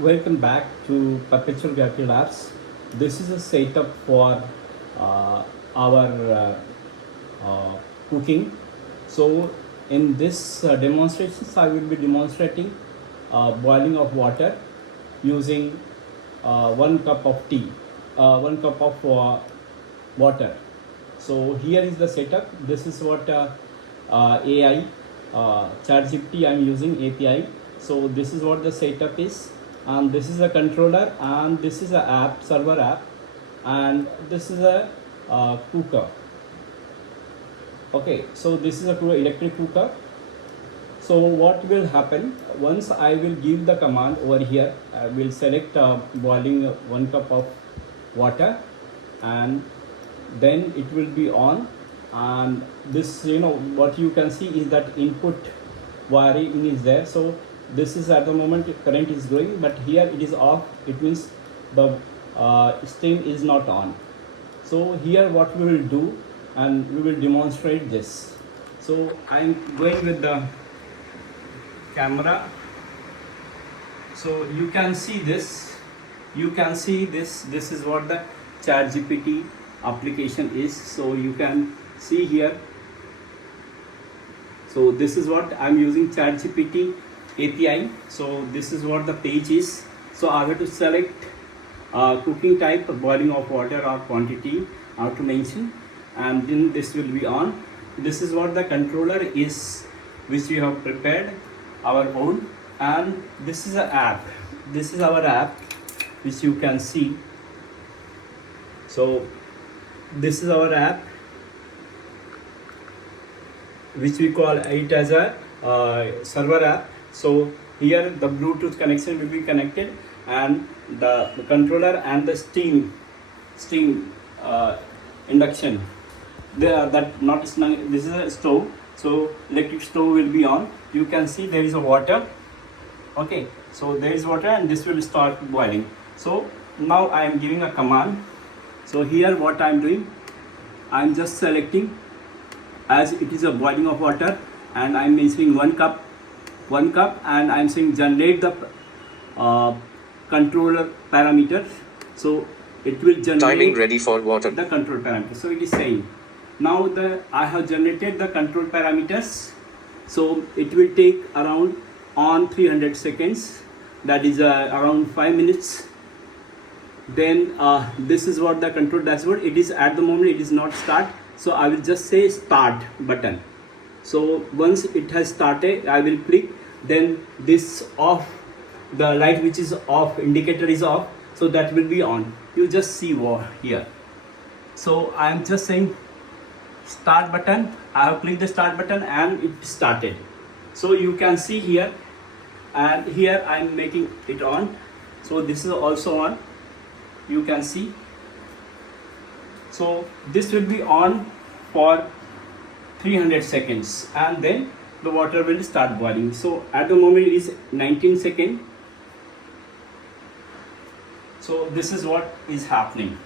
Welcome back to PerpetualGravity Labs. This is a setup for our cooking. So in this demonstrations, I will be demonstrating boiling of water using 1 cup of tea, 1 cup of water. So here is the setup. This is what AI ChatGPT I'm using API. So this is what the setup is, and this is a controller, and this is a app, server app, and this is a cooker. Okay, so this is a electric cooker. So what will happen once I will give the command over here? I will select boiling 1 cup of water, and then it will be on. And this, what you can see is that input wiring is there. So this is at the moment current is going, but here it is off. It means the steam is not on. So here what we will do, and we will demonstrate this. So I'm going with the camera. So you can see this. This is what the ChatGPT application is. So you can see here. So this is what I'm using, ChatGPT API. So this is what the page is. So I have to select cooking type, boiling of water or quantity, how to mention, and then this will be on. This is what the controller is, which we have prepared our own, and this is an app. This is our app, which you can see. So this is our app, which we call it as a server app. So here the Bluetooth connection will be connected, and the controller and the steam induction. This is a stove. So electric stove will be on. You can see there is a water. Okay, so there is water, and this will start boiling. So now I am giving a command. So here what I am doing, I am just selecting, as it is a boiling of water, and I am mentioning 1 cup, and I am saying generate the controller parameters. So it will generate timing ready for water, the control parameters. So it is saying now I have generated the control parameters. So it will take around on 300 seconds, that is around 5 minutes. Then this is what the control dashboard. It is at the moment it is not start. So I will just say start button. So once it has started, I will click. Then this off, the light which is off, indicator is off, so that will be on. You just see here. So I am just saying start button. I have clicked the start button, and it started. So you can see here, and here I am making it on. So this is also on. You can see. So this will be on for 300 seconds, and then the water will start boiling. So at the moment it is 19 seconds. So this is what is happening.